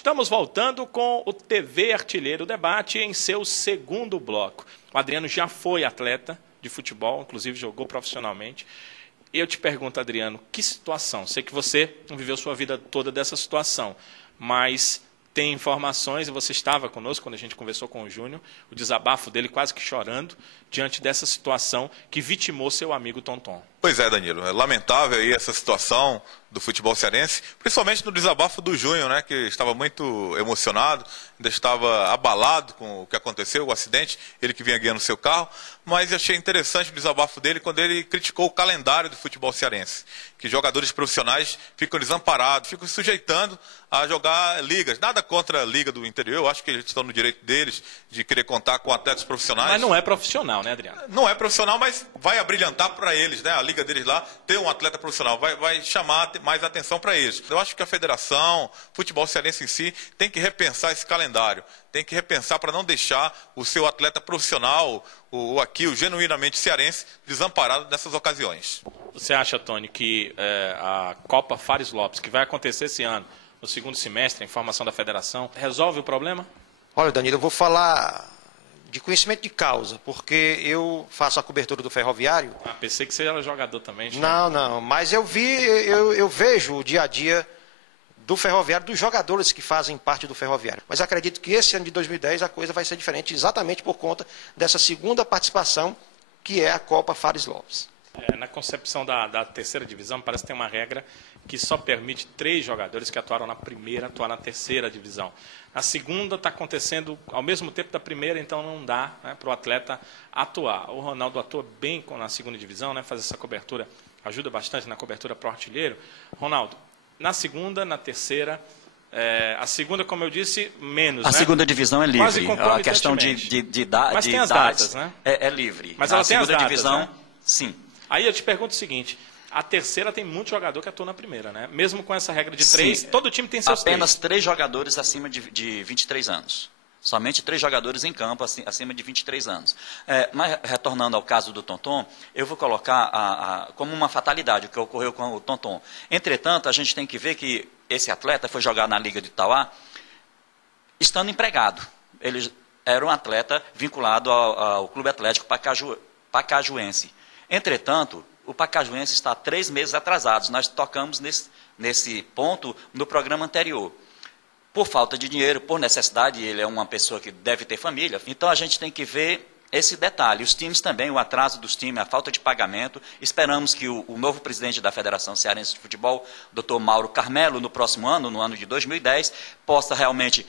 Estamos voltando com o TV Artilheiro Debate em seu segundo bloco. O Adriano já foi atleta de futebol, inclusive jogou profissionalmente. E eu te pergunto, Adriano, que situação? Sei que você não viveu sua vida toda dessa situação, mas tem informações, e você estava conosco quando a gente conversou com o Júnior, o desabafo dele quase que chorando, diante dessa situação que vitimou seu amigo Tonton. Pois é, Danilo, é lamentável aí essa situação do futebol cearense, principalmente no desabafo do Júnior, né, que estava muito emocionado, ainda estava abalado com o que aconteceu, o acidente, ele que vinha guiando seu carro, mas achei interessante o desabafo dele quando ele criticou o calendário do futebol cearense, que jogadores profissionais ficam desamparados, ficam se sujeitando a jogar ligas. Nada contra a liga do interior, eu acho que eles estão no direito deles de querer contar com atletas profissionais. Mas não é profissional, né, Adriano? Não é profissional, mas vai abrilhantar para eles, né? A liga deles lá ter um atleta profissional, vai chamar mais atenção para eles. Eu acho que a federação, futebol cearense em si, tem que repensar esse calendário, tem que repensar para não deixar o seu atleta profissional, o genuinamente cearense, desamparado nessas ocasiões. Você acha, Tony, que a Copa Fares Lopes, que vai acontecer esse ano, no segundo semestre, a informação da federação, resolve o problema? Olha, Danilo, eu vou falar de conhecimento de causa, porque eu faço a cobertura do Ferroviário. Ah, pensei que você era jogador também. Não, mas eu vejo o dia a dia do Ferroviário, dos jogadores que fazem parte do Ferroviário. Mas acredito que esse ano de 2010 a coisa vai ser diferente, exatamente por conta dessa segunda participação, que é a Copa Fares Lopes. Na concepção da terceira divisão, parece que tem uma regra que só permite 3 jogadores que atuaram na primeira atuar na terceira divisão. A segunda está acontecendo ao mesmo tempo da primeira, então não dá, né, para o atleta atuar. O Ronaldo atua bem na segunda divisão, né, faz essa cobertura, ajuda bastante na cobertura para o artilheiro. Ronaldo, na segunda, na terceira, a segunda, como eu disse, menos. A segunda divisão é livre. A questão Mas tem as datas, né? É livre. Mas ela tem as datas, divisão, né? Sim. Aí eu te pergunto o seguinte, a terceira tem muito jogador que atua na primeira, né? Mesmo com essa regra de 3, todo time tem seus 3. Apenas 3 jogadores acima de 23 anos. Somente 3 jogadores em campo acima de 23 anos. Mas, retornando ao caso do Tonton, eu vou colocar como uma fatalidade o que ocorreu com o Tonton. Entretanto, a gente tem que ver que esse atleta foi jogar na Liga de Itauá estando empregado. Ele era um atleta vinculado ao Clube Atlético Pacajuense. Entretanto, o Pacajuense está 3 meses atrasado. Nós tocamos nesse ponto no programa anterior. Por falta de dinheiro, por necessidade, ele é uma pessoa que deve ter família. Então, a gente tem que ver esse detalhe. Os times também, o atraso dos times, a falta de pagamento. Esperamos que o novo presidente da Federação Cearense de Futebol, Dr. Mauro Carmelo, no próximo ano, no ano de 2010, possa realmente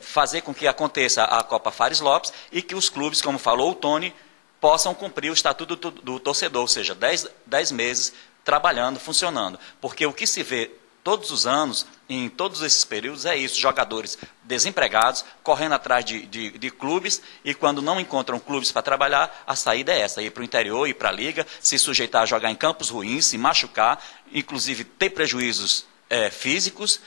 fazer com que aconteça a Copa Fares Lopes e que os clubes, como falou o Tony, possam cumprir o estatuto do torcedor, ou seja, 10 meses trabalhando, funcionando. Porque o que se vê todos os anos, em todos esses períodos, é isso, jogadores desempregados, correndo atrás de clubes, e quando não encontram clubes para trabalhar, a saída é essa, ir para o interior, ir para a liga, se sujeitar a jogar em campos ruins, se machucar, inclusive ter prejuízos físicos,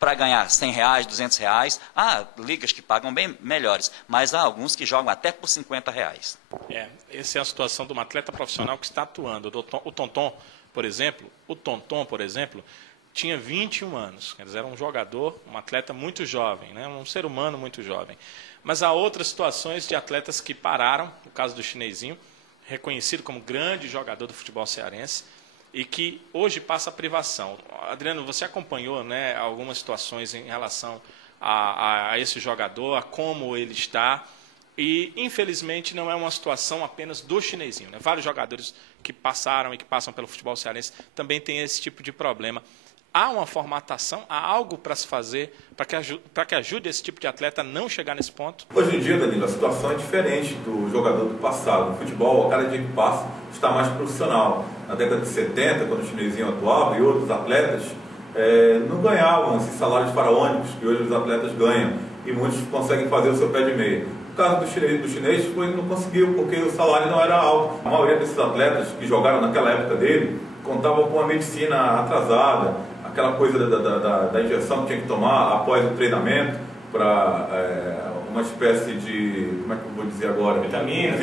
para ganhar R$100, R$200. Há ligas que pagam bem melhores, mas há alguns que jogam até por R$50. Essa é a situação de um atleta profissional que está atuando. O Tonton, por exemplo, tinha 21 anos. Quer dizer, era um jogador, um atleta muito jovem, né? Um ser humano muito jovem. Mas há outras situações de atletas que pararam, no caso do Chinesinho, reconhecido como grande jogador do futebol cearense, e que hoje passa a privação. Adriano, você acompanhou, né, algumas situações em relação a esse jogador, a como ele está, e infelizmente não é uma situação apenas do Chinesinho, né? Vários jogadores que passaram e que passam pelo futebol cearense também têm esse tipo de problema. Há uma formatação, há algo para se fazer para que ajude esse tipo de atleta a não chegar nesse ponto? Hoje em dia, Danilo, a situação é diferente do jogador do passado. O futebol, a cada dia que passa, está mais profissional. Na década de 70, quando o Chinesinho atuava e outros atletas, não ganhavam esses salários faraônicos que hoje os atletas ganham. E muitos conseguem fazer o seu pé de meia. No caso do chinês, ele não conseguiu, porque o salário não era alto. A maioria desses atletas que jogaram naquela época dele contavam com a medicina atrasada, aquela coisa da injeção que tinha que tomar após o treinamento para uma espécie de, como é que eu vou dizer agora? Vitamina,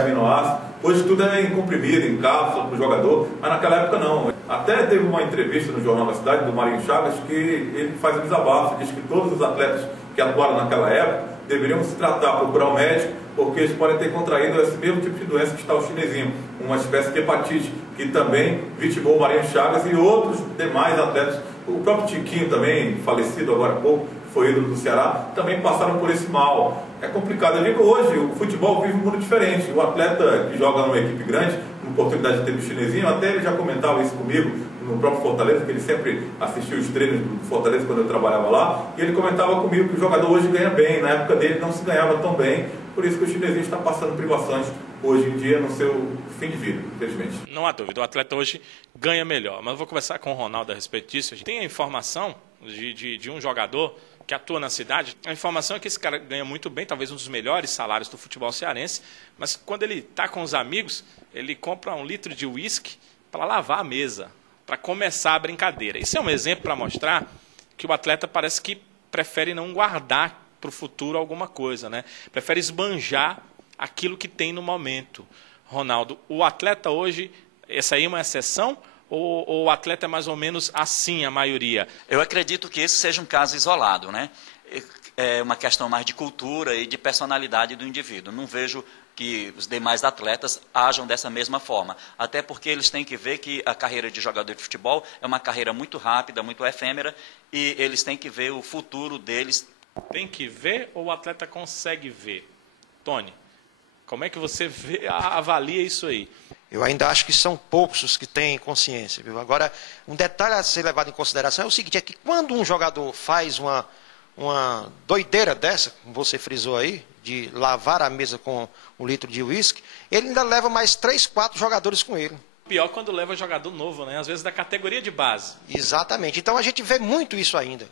aminoácido. Hoje tudo é em comprimido, em cápsula para o jogador, mas naquela época não. Até teve uma entrevista no Jornal da Cidade, do Marinho Chagas, que ele faz um desabafo, diz que todos os atletas que atuaram naquela época deveriam se tratar, procurar um médico, porque eles podem ter contraído esse mesmo tipo de doença que está o chinesinho, uma espécie de hepatite, que também vitimou o Marinho Chagas e outros demais atletas. O próprio Tiquinho também, falecido agora há pouco, foi ídolo do Ceará, também passaram por esse mal. É complicado. Eu digo hoje, o futebol vive um mundo diferente. O atleta que joga numa equipe grande, uma oportunidade de ter o chinesinho, até ele já comentava isso comigo, no próprio Fortaleza, que ele sempre assistiu os treinos do Fortaleza quando eu trabalhava lá, e ele comentava comigo que o jogador hoje ganha bem, na época dele não se ganhava tão bem, por isso que o chinesinho está passando privações hoje em dia no seu fim de vida, infelizmente. Não há dúvida, o atleta hoje ganha melhor, mas eu vou conversar com o Ronaldo a respeito disso. Tem a informação de um jogador que atua na cidade, a informação é que esse cara ganha muito bem, talvez um dos melhores salários do futebol cearense, mas quando ele está com os amigos, ele compra 1 litro de uísque para lavar a mesa, para começar a brincadeira. Isso é um exemplo para mostrar que o atleta parece que prefere não guardar para o futuro alguma coisa, né? Prefere esbanjar aquilo que tem no momento. Ronaldo, o atleta hoje, essa aí é uma exceção? Ou o atleta é mais ou menos assim, a maioria? Eu acredito que esse seja um caso isolado, né? É uma questão mais de cultura e de personalidade do indivíduo. Não vejo que os demais atletas ajam dessa mesma forma. Até porque eles têm que ver que a carreira de jogador de futebol é uma carreira muito rápida, muito efêmera, e eles têm que ver o futuro deles. Tem que ver ou o atleta consegue ver? Tony, como é que você avalia isso aí? Eu ainda acho que são poucos os que têm consciência. Viu? Agora, um detalhe a ser levado em consideração é o seguinte, é que quando um jogador faz uma doideira dessa, como você frisou aí, de lavar a mesa com 1 litro de uísque, ele ainda leva mais 3, 4 jogadores com ele. Pior quando leva jogador novo, né? Às vezes da categoria de base. Exatamente. Então a gente vê muito isso ainda.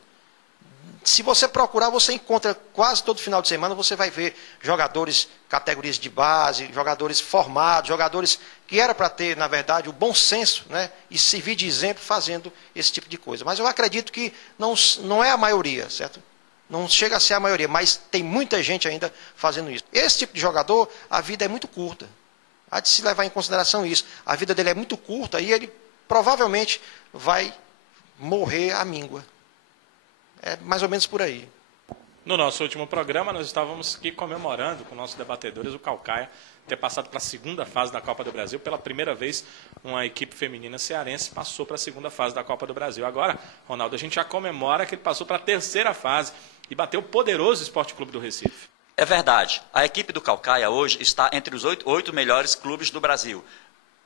Se você procurar, você encontra quase todo final de semana, você vai ver jogadores, categorias de base, jogadores formados, jogadores que era para ter, na verdade, o bom senso, né, e servir de exemplo fazendo esse tipo de coisa. Mas eu acredito que não é a maioria, certo? Não chega a ser a maioria, mas tem muita gente ainda fazendo isso. Esse tipo de jogador, a vida é muito curta. Há de se levar em consideração isso. A vida dele é muito curta e ele provavelmente vai morrer à míngua. É mais ou menos por aí. No nosso último programa, nós estávamos aqui comemorando com nossos debatedores o Caucaia ter passado para a segunda fase da Copa do Brasil. Pela primeira vez, uma equipe feminina cearense passou para a segunda fase da Copa do Brasil. Agora, Ronaldo, a gente já comemora que ele passou para a terceira fase e bateu o poderoso Esporte Clube do Recife. É verdade. A equipe do Caucaia hoje está entre os 8 melhores clubes do Brasil.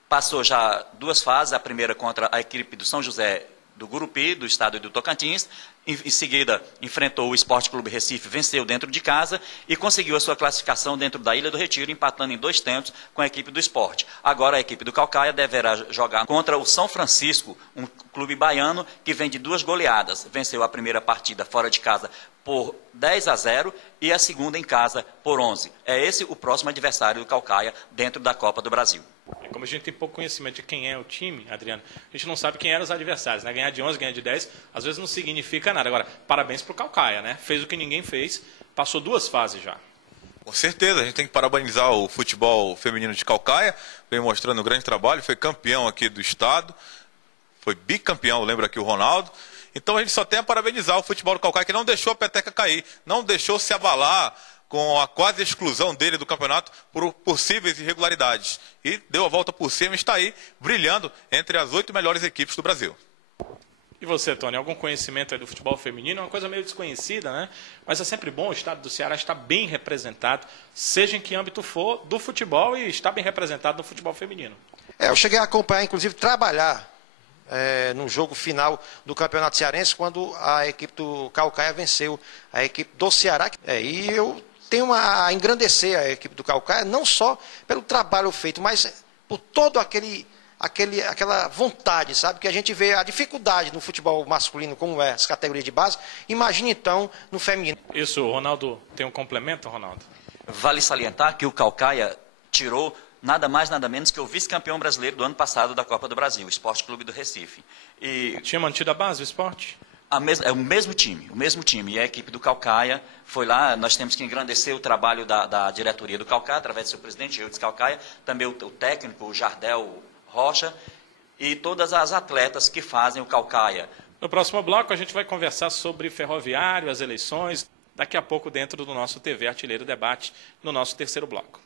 Passou já 2 fases, a primeira contra a equipe do São José do Gurupi, do estado do Tocantins. Em seguida, enfrentou o Esporte Clube Recife, venceu dentro de casa e conseguiu a sua classificação dentro da Ilha do Retiro, empatando em 2 tempos com a equipe do Esporte. Agora a equipe do Caucaia deverá jogar contra o São Francisco, um clube baiano que vem de 2 goleadas. Venceu a primeira partida fora de casa por 10-0 e a segunda em casa por 11. É esse o próximo adversário do Caucaia dentro da Copa do Brasil. Como a gente tem pouco conhecimento de quem é o time, Adriano, a gente não sabe quem eram os adversários, né? Ganhar de 11, ganhar de 10, às vezes não significa nada. Agora, parabéns para o Caucaia, né? Fez o que ninguém fez, passou 2 fases já. Com certeza, a gente tem que parabenizar o futebol feminino de Caucaia, vem mostrando um grande trabalho, foi campeão aqui do estado, foi bicampeão, lembra aqui o Ronaldo. Então a gente só tem a parabenizar o futebol do Caucaia, que não deixou a peteca cair, não deixou se abalar com a quase exclusão dele do campeonato por possíveis irregularidades. E deu a volta por cima e está aí, brilhando entre as 8 melhores equipes do Brasil. E você, Tony, algum conhecimento aí do futebol feminino? É uma coisa meio desconhecida, né? Mas é sempre bom o estado do Ceará estar bem representado, seja em que âmbito for, do futebol, e estar bem representado no futebol feminino. Eu cheguei a acompanhar, inclusive, trabalhar no jogo final do Campeonato Cearense, quando a equipe do Caucaia venceu a equipe do Ceará. E eu tenho a engrandecer a equipe do Caucaia, não só pelo trabalho feito, mas por todo aquela vontade, sabe? Que a gente vê a dificuldade no futebol masculino, como é as categorias de base, imagine então no feminino. Isso, Ronaldo, tem um complemento, Ronaldo? Vale salientar que o Caucaia tirou nada mais, nada menos que o vice-campeão brasileiro do ano passado da Copa do Brasil, o Esporte Clube do Recife. Tinha mantido a base, o esporte? É o mesmo time. E a equipe do Caucaia foi lá, nós temos que engrandecer o trabalho da diretoria do Caucaia, através do seu presidente, Eudes Caucaia, também o técnico, o Jardel Rocha, e todas as atletas que fazem o Caucaia. No próximo bloco, a gente vai conversar sobre Ferroviário, as eleições, daqui a pouco dentro do nosso TV Artilheiro Debate, no nosso terceiro bloco.